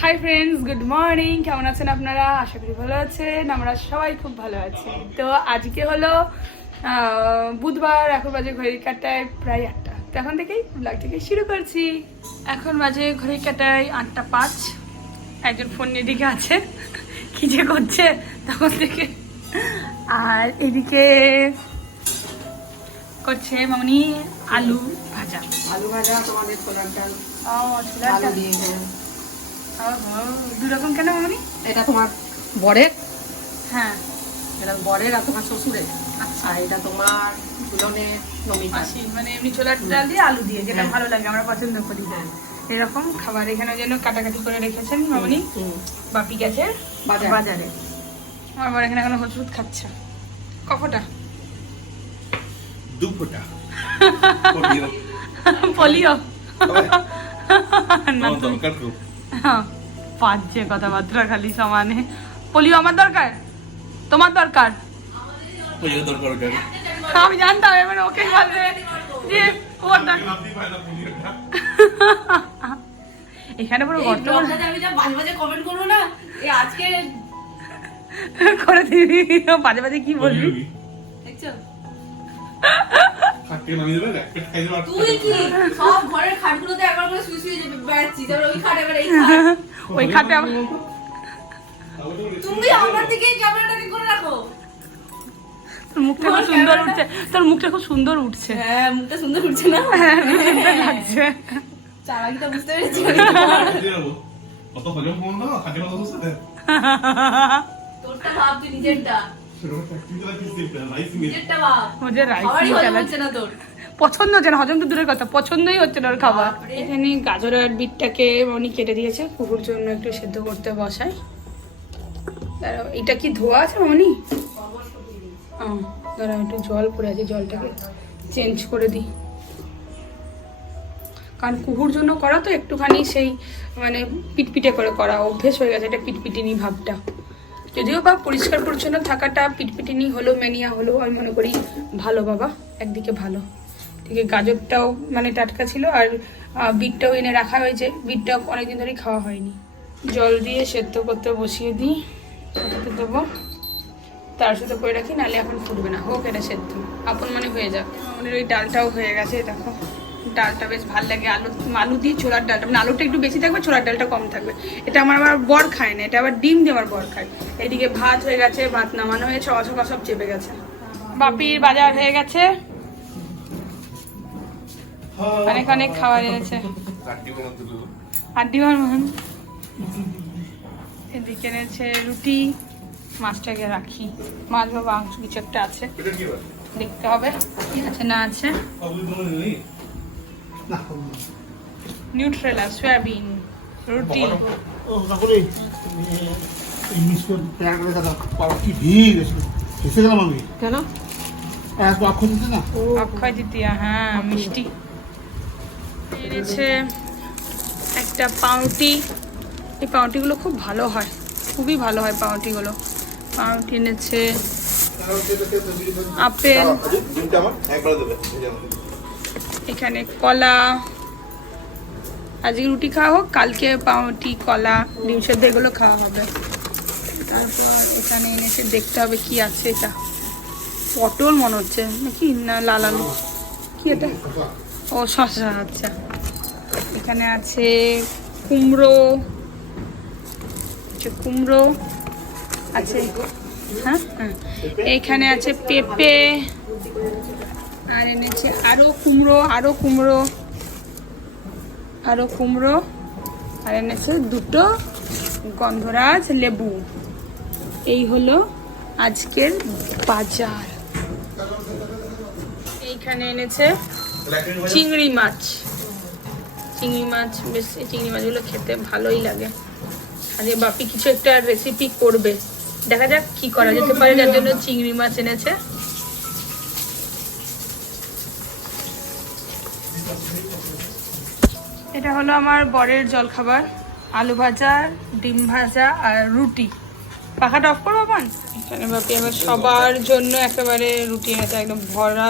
Hi friends good morning কেমন আছেন আপনারা? আশা করি ভালো আছেন। আমরা সবাই খুব ভালো আছি। তো আজকে হলো বুধবার এখন বাজে ঘড়ির কাটায় প্রায় আটটা। তো এখন থেকেই ব্লগটাকে শুরু করছি। এখন বাজে ঘড়ির কাটায় আটটা পাঁচ। একজন ফোন নিয়ে দিকে আছে। কি যে করছে তখন থেকে। আর এদিকে করছে মামনি আলু ভাজা। আলু ভাজা তোমাদের ছোলার ডাল। ও ছোলার ডাল। দিয়ে। হ্যাঁ। ওহো, দু রকম কেন মামনি এটা তোমার বরের? হ্যাঁ। এটা বরের আর তোমার শ্বশুরের। আর এটা তোমার ঝুলনের নমিতা। মানে এমনি ছোলার ডাল দিয়ে আলু দিয়ে যেটা হ্যাঁ। ভালো লাগে আমরা পছন্দ করি। এরকম খাবার এখানে যেন কাটাকাটি করে রেখেছেন মামনি। বাপি গেছে বাজার। বাজারে। আমার বর এখানে এখন হলুদ খাচ্ছে। কফটা? দু ফোঁটা। পলিও। না দরকার খুব। হ্যাঁ, পাচ্ছে কথাবার্তা খালি সমানে। পলিও আমার দরকার? তোমার দরকার? আমি জানতাম এবার ওকে বলবে। যে ওর দরকার আপনি পাইলা পড়িওটা এখানে পুরো গর্ত আমি যা বাজে বাজে কমেন্ট করব না এই আজকে করে দিবি। বাজে বাজে কি বলবি? দেখছ? খাটকে নামিয়ে দেবে এক পেট খাই দেবে তুই কি? সব ঘরের খাটগুলোতে একবার করে শুয়ে শুয়ে যাবে বেড়াচ্ছি তারপর ওই খাট এবার এই খাট। ওই খাটে আবার- তুমি আমার দিকে ক্যামেরাটাকে করে রাখো। তোর মুখটা খুব সুন্দর উঠছে। তোর মুখটা খুব সুন্দর উঠছে। হ্যাঁ মুখটা সুন্দর উঠছে না? সুন্দর লাগছে। চালাকিটা বুঝতে পেরেছি। কত হজম না খাটে কথা বলছে তোরটা ভাব তুই নিজেরটা। ওদের রাইস চালাচ্ছে পছন্দ হচ্ছে না হজম তো দূরের কথা পছন্দই হচ্ছে না ওর খাবার। এখানে গাজর আর বিটটাকে উনি কেটে দিয়েছে জন্য একটু সেদ্ধ করতে বসাই এটা কি ধোয়া আছে দাঁড়াও একটু জল পড়ে আছে জলটাকে চেঞ্জ করে দিই। কারণ কুকুর জন্য করা তো একটুখানি সেই মানে পিটপিটে করে করা অভ্যেস হয়ে গেছে এটা পিটপিটিনি ভাবটা। যদিও বা পরিষ্কার পরিচ্ছন্ন থাকাটা পিটপিটিনি হলো ম্যানিয়া হলো, আমি মনে করি ভালো বাবা, একদিকে ভালো। ঠিক গাজরটাও মানে টাটকা ছিল আর বিটটাও এনে রাখা হয়েছে, বিটটাও অনেকদিন ধরেই খাওয়া হয়নি। জল দিয়ে সেদ্ধ করতে বসিয়ে দিই ওটাতে দেবো। তার সাথে করে রাখি নাহলে এখন ফুটবে না। হোক, এটা সেদ্ধ। আপন মানে হয়ে যাক। আমাদের ওই ডালটাও হয়ে গেছে, দেখো। ডালটা বেশ ভালো লাগে, আলু আলু দিয়ে ছোলার ডালটা মানে আলুটা একটু বেশি থাকবে, ছোলার ডালটা কম থাকবে। এটা আমার আবার বর খায় না, এটা আবার ডিম দিয়ে আমার বর খায়। এদিকে ভাত হয়ে গেছে, ভাত নামানো হয়েছে অসকা সব চেপে গেছে। বাপির বাজার হয়ে গেছে। অনেক অনেক খাবার এনেছে। আড্ডি মারমান এদিকে এনেছে রুটি, মাছটাকে রাখি। মাছ বা মাংস কিছু একটা আছে। দেখতে হবে কি আছে না আছে। নিউট্রেলা সয়াবিন রুটি ও কাকুরে ইংলিশ করে প্যারা করে দাদা বাবা কি ভিড় এসে গেলাম আমি কেন এত অক্ষর দিতে না অক্ষয় তৃতীয়া হ্যাঁ মিষ্টি এনেছে একটা পাউরুটি এই পাউরুটিগুলো খুব ভালো হয় খুবই ভালো হয় পাউরুটিগুলো পাউরুটি এনেছে আপেল এখানে কলা। আজকে রুটি খাওয়া হোক, কালকে পাউরুটি, কলা, ডিম সেদ্ধ, এগুলো খাওয়া হবে। তারপর এখানে এনেছে দেখতে হবে কি আছে এটা। পটল মনে হচ্ছে, নাকি না লাল আলু? কি এটা? ও, শশা আচ্ছা। এখানে আছে কুমড়ো। আছে কুমড়ো আছে। হ্যাঁ হ্যাঁ। এইখানে আছে পেঁপে। আর এনেছে আরও কুমড়ো আরও কুমড়ো আরও কুমড়ো, আর এনেছে দুটো গন্ধরাজ লেবু। এই হলো আজকের বাজার। এইখানে এনেছে চিংড়ি মাছ। চিংড়ি মাছ বেশ চিংড়ি মাছগুলো খেতে ভালোই লাগে। আজকে বাপি, কিছু একটা রেসিপি করবে। দেখা যাক কি করা যেতে পারে, যার জন্য চিংড়ি মাছ এনেছে। এটা হলো আমার বরের জলখাবার আলু ভাজা ডিম ভাজা আর রুটি। পাখাটা অফ করব আমার এখানে বাপি আমার সবার জন্য একেবারে রুটি এনেছে একদম ভরা।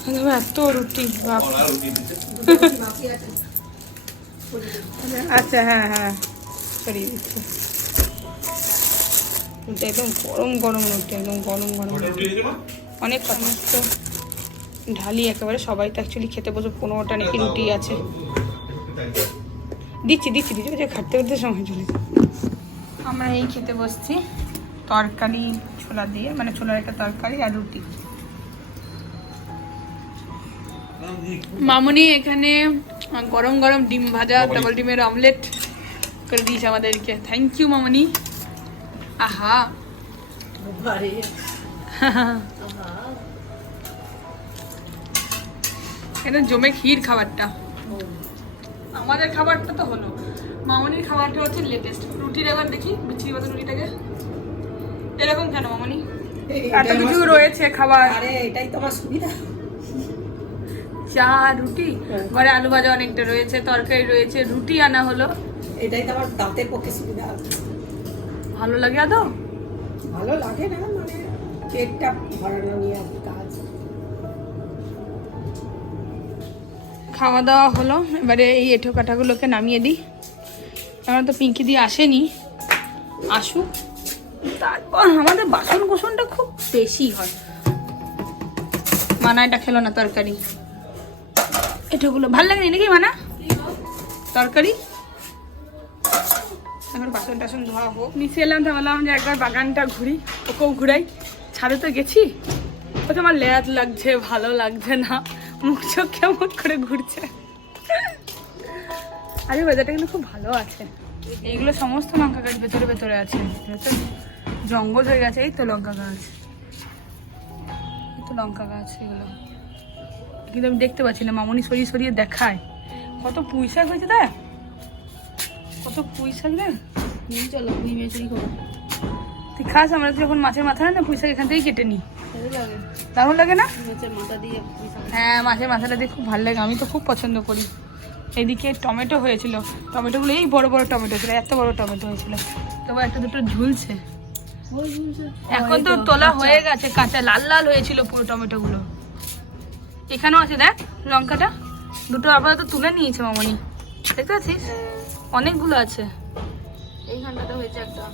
একদম এত রুটি বাপ। আচ্ছা হ্যাঁ হ্যাঁ। সরিয়ে দিচ্ছে রুটি একদম গরম গরম রুটি একদম গরম গরম অনেক সমস্ত ঢালি একেবারে সবাই তো অ্যাকচুয়ালি খেতে বসে পনেরোটা নাকি রুটি আছে। দিচ্ছি দিচ্ছি দিচ্ছি যে খাটতে খাটতে সময় চলে আমরা এই খেতে বসছি তরকারি ছোলা দিয়ে মানে ছোলার একটা তরকারি আর রুটি। মামনি এখানে গরম গরম ডিম ভাজা ডাবল ডিমের অমলেট করে দিয়েছে আমাদেরকে। থ্যাংক ইউ মামনি। আহা। এটা জমে ক্ষীর খাবারটা। আমাদের খাবারটা তো হলো। মামনির খাবারটা হচ্ছে লেটেস্ট রুটির এবার দেখি বিচ্ছিরি মতো রুটিটাকে। এরকম কেন মামনি? এত কিছু রয়েছে খাবার। আরে এটাই তো আমার সুবিধা। চা রুটি? ঘরে আলু ভাজা অনেকটা রয়েছে তরকারি রয়েছে রুটি আনা হলো। এটাই তো আমার দাঁতের পক্ষে সুবিধা। ভালো লাগে আদৌ? ভালো লাগে না মানে পেটটা ভরানো নিয়ে। খাওয়া দাওয়া হলো। এবারে এই এঁঠো কাঠাগুলোকে নামিয়ে দিই। আমরা তো পিঙ্কি দিয়ে আসেনি। আসুক। তারপর আমাদের বাসন কোসনটা খুব বেশি হয়। মানা, এটা খেলো না তরকারি। এঁঠোগুলো ভালো লাগেনি নাকি মানা? তরকারি? এখন বাসন টাসন ধোয়া হোক। নিচে এলাম তো বললাম যে একবার বাগানটা ঘুরি, ওকেও ঘুরাই। ছাদে তো গেছি। ওকে আমার লেয়াত লাগছে, ভালো লাগছে না। মুখ চোখ কেমন করে ঘুরছে? আরে ওয়েদারটা কিন্তু খুব ভালো আছে। এইগুলো সমস্ত লঙ্কা গাছ ভেতরে ভেতরে আছে। জঙ্গল হয়ে গেছে এই তো লঙ্কা গাছ। এই তো লঙ্কা গাছ এগুলো। কিন্তু আমি দেখতে পাচ্ছি না মামনি সরিয়ে সরিয়ে দেখায়। কত পুঁই শাক হয়েছে দেখ। কত পুঁই শাক দেখ। চলো তুই খাস আমরা তো যখন মাছের মাথা না পুঁই শাক এখান থেকেই কেটে নিই। দারুণ লাগে না। হ্যাঁ মাছের মাথাটা দিয়ে খুব ভালো লাগে। আমি তো খুব পছন্দ করি। এদিকে টমেটো হয়েছিল। টমেটোগুলো এই বড় বড় টমেটো ছিল এত বড় টমেটো হয়েছিল। তবে একটা দুটো ঝুলছে। এখন তো তোলা হয়ে গেছে কাঁচা লাল লাল হয়েছিল পুরো টমেটোগুলো। এখানেও আছে দেখ লঙ্কাটা। দুটো আবার তো তুলে নিয়েছে মামনি। দেখতে পাচ্ছিস? অনেকগুলো আছে। এইখানটাতে হয়েছে একটা।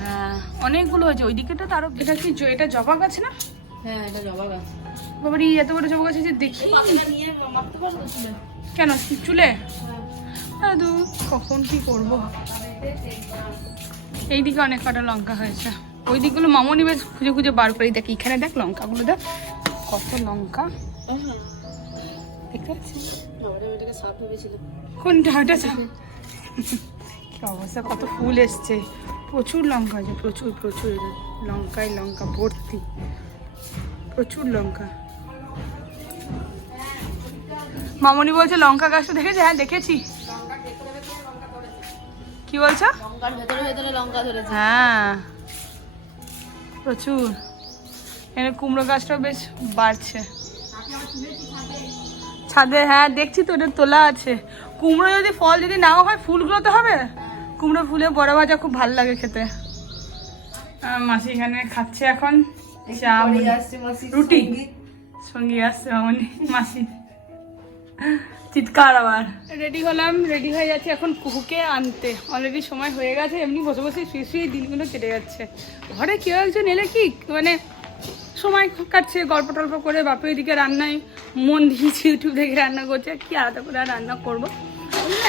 হ্যাঁ অনেকগুলো হয়েছে। ওই দিকেটা তো আরও এটা কি এটা জবা গাছ না? হ্যাঁ এটা জবা গাছ বাবার এই এত বড় জবা গাছ আছে দেখি। নিয়ে মারতে চুলে? কেন চুলে? আরে দু কখন কি করব? এইদিকে অনেক কটা লঙ্কা হয়েছে। ওই দিকগুলো মামনি বেশ খুঁজে খুঁজে বার করি দেখ। এখানে দেখ লঙ্কাগুলো দেখ। কত লঙ্কা। দেখতে সাপ ভেবেছিল। কোনটা? ওটা সব? কি অবস্থা কত ফুল এসছে। প্রচুর লঙ্কা হয়েছে প্রচুর প্রচুর। লঙ্কায় লঙ্কা ভর্তি। প্রচুর লঙ্কা। মামনি বলছে লঙ্কা গাছটা দেখেছে? হ্যাঁ দেখেছি। কি বলছো? হ্যাঁ। প্রচুর। এখানে কুমড়ো গাছটাও বেশ বাড়ছে। ছাদে হ্যাঁ দেখছি তো এটা তোলা আছে। কুমড়ো যদি ফল যদি নাও হয় ফুলগুলো তো হবে। কুমড়ো ফুলে বড় ভাজা খুব ভালো লাগে খেতে। মাসি এখানে খাচ্ছে এখন। রুটি। সঙ্গী। আসছে মামনি মাসি। চিৎকার আবার। রেডি হলাম রেডি হয়ে যাচ্ছে এখন কুকুকে আনতে। অলরেডি সময় হয়ে গেছে এমনি বসে বসে শুয়ে শুয়ে দিনগুলো কেটে যাচ্ছে। ঘরে কেউ একজন এলে কি? মানে সময় কাটছে গল্প টল্প করে বাপের দিকে রান্নায় মন দিয়েছি ইউটিউব দেখে রান্না করছে কি আলাদা করে আর রান্না করব?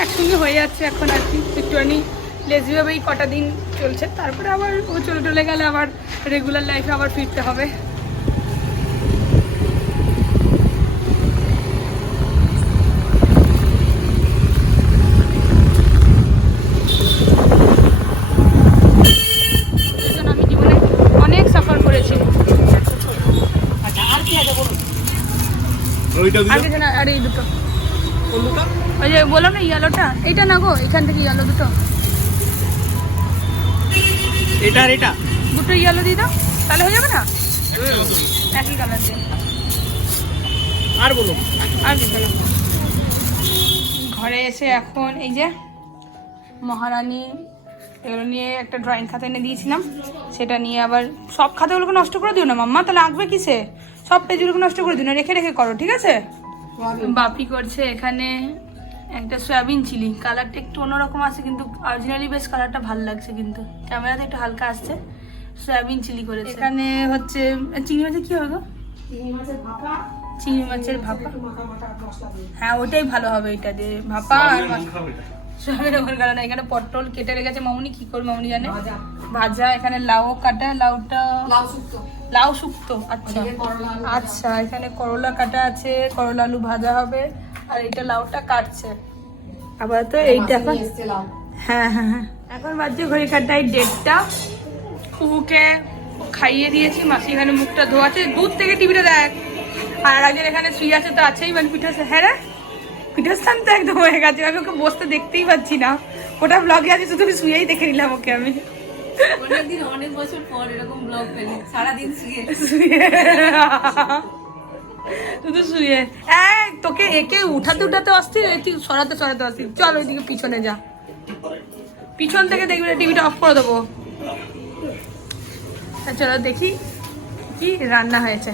একসঙ্গে হয়ে যাচ্ছে এখন আর কি একটুখানি লেজিভাবেই কটা দিন চলছে। তারপরে আবার ও চলে টলে গেলে আবার রেগুলার লাইফে আবার ফিরতে হবে। ওইটা আর কিছু না আর এই দুটো। ওই যে বললাম না ইয়েলোটা এইটা না গো এখান থেকে ইয়েলো দুটো। এটা আর এটা? দুটো ইয়েলো দিয়ে দাও তাহলে হয়ে যাবে না? একই কালার দিয়ে। আর বলো। আর না। ঘরে এসে এখন এই যে মহারানী এগুলো নিয়ে একটা ড্রয়িং খাতা এনে দিয়েছিলাম। সেটা নিয়ে আবার সব খাতাগুলোকে নষ্ট করে দিও না মাম্মা। তাহলে আঁকবে কিসে? সব পেজগুলোকে নষ্ট করে দিও না রেখে রেখে করো ঠিক আছে? বাপি করছে এখানে। একটা সয়াবিন চিলি। কালারটা একটু অন্যরকম আছে কিন্তু অরিজিনালি বেশ কালারটা ভালো লাগছে কিন্তু। ক্যামেরাতে একটু হালকা আসছে। সয়াবিন চিলি করেছে। এখানে হচ্ছে চিংড়ি মাছের কি হবে গো? চিংড়ি মাছের ভাপা। হ্যাঁ ওটাই ভালো হবে এটা দিয়ে। ভাপা আর কারণ এখানে পটল কেটে রেখেছে মামুনি কি করবে মামুনি জানে? ভাজা। এখানে লাউ কাটা লাউটা লাউ শুক্তো। লাউ শুক্তো আচ্ছা। করলা আচ্ছা এখানে করলা কাটা আছে করলা আলু ভাজা হবে আর এটা লাউটা কাটছে। আবার তো এইটা এখন হ্যাঁ হ্যাঁ হ্যাঁ। এখন বাজছে ঘড়ি কাটাই ডেটটা কুকুকে খাইয়ে দিয়েছি মাসি এখানে মুখটা ধোয়াছে দূর থেকে টিভিটা দেখ। আর আগে এখানে শুয়ে আছে তো আছেই মানে পিঠা হ্যাঁ রে? পিঠাস্থান তো একদম হয়ে গেছে। আমি ওকে বসতে দেখতেই পাচ্ছি না। ওটা ব্লগে আছে শুধু আমি শুয়েই দেখে নিলাম ওকে আমি। অনেকদিন অনেক বছর পর এরকম ব্লগ পেলি। সারাদিন শুয়ে। শুধু শুয়ে। এক তোকে একে উঠাতে উঠাতে অস্থির এ তুই সরাতে সরাতে অস্থির। চল ওইদিকে পিছনে যা। পিছন থেকে দেখবি টিভিটা অফ করে দেবো। চলো দেখি কি রান্না হয়েছে।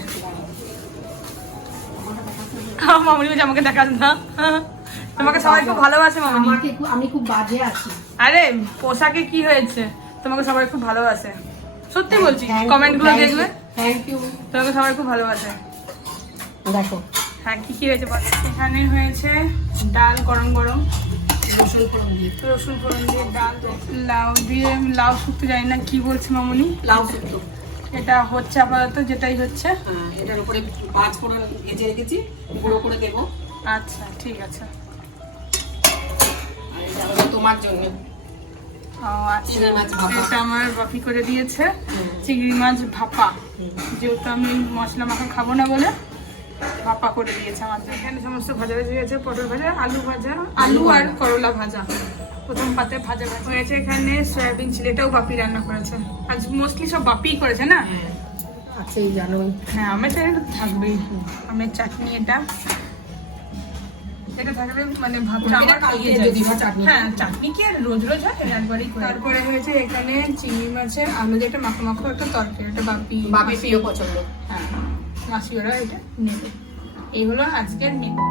মামুনি বলছে আমাকে দেখাস না। তোমাকে সবাই খুব ভালোবাসে মামুনি। আমাকে আমি খুব বাজে আছি। আরে পোশাকে কি হয়েছে? তোমাকে সবাই খুব ভালোবাসে। সত্যি বলছি কমেন্টগুলো দেখবে। থ্যাংক ইউ তোমাকে সবাই খুব ভালোবাসে। দেখো। হ্যাঁ কি কি হয়েছে বল? এখানে হয়েছে ডাল গরম গরম। রসুন ফোড়ন দিয়ে। রসুন ফোড়ন দিয়ে ডাল লাউ দিয়ে লাউ শুকতে জানি না কি বলছে মামুনি। লাউ শুক্তো। এটা হচ্ছে আপাতত যেটাই হচ্ছে। হ্যাঁ, এটার উপরে পাঁচ ফোড়ন ভেজে রেখেছি গুঁড়ো করে দেবো। আচ্ছা ঠিক আছে। তোমার জন্য। এটা আমার বাপি করে দিয়েছে। চিংড়ি মাছ ভাপা। যেহেতু আমি মশলা মাখা খাব না বলে। ভাপা করে দিয়েছে আমার জন্য। এখানে সমস্ত ভাজা ভেজে গেছে পটল ভাজা আলু ভাজা আলু আর করলা ভাজা। প্রথম পাতে ভাজা ভাজা। হয়েছে এখানে সয়াবিন এটাও বাপি রান্না করেছে। আজ মোস্টলি সব বাপিই করেছে না? এই জানোই। হ্যাঁ আমের চাটনি থাকবেই। আমের চাটনি এটা। এটা থাকলে মানে ভাবটা আমার কালকে যদি চাটনি হ্যাঁ চাটনি কি আর রোজ রোজ হয়? একবারই তারপরে হয়েছে এখানে চিংড়ি মাছের আলু দিয়ে একটা মাখো মাখো একটা তরকারি এটা বাপি বাপের প্রিয় পছন্দ। হ্যাঁ। মাসি ওরা এটা নেবে। এই হলো আজকের মেনু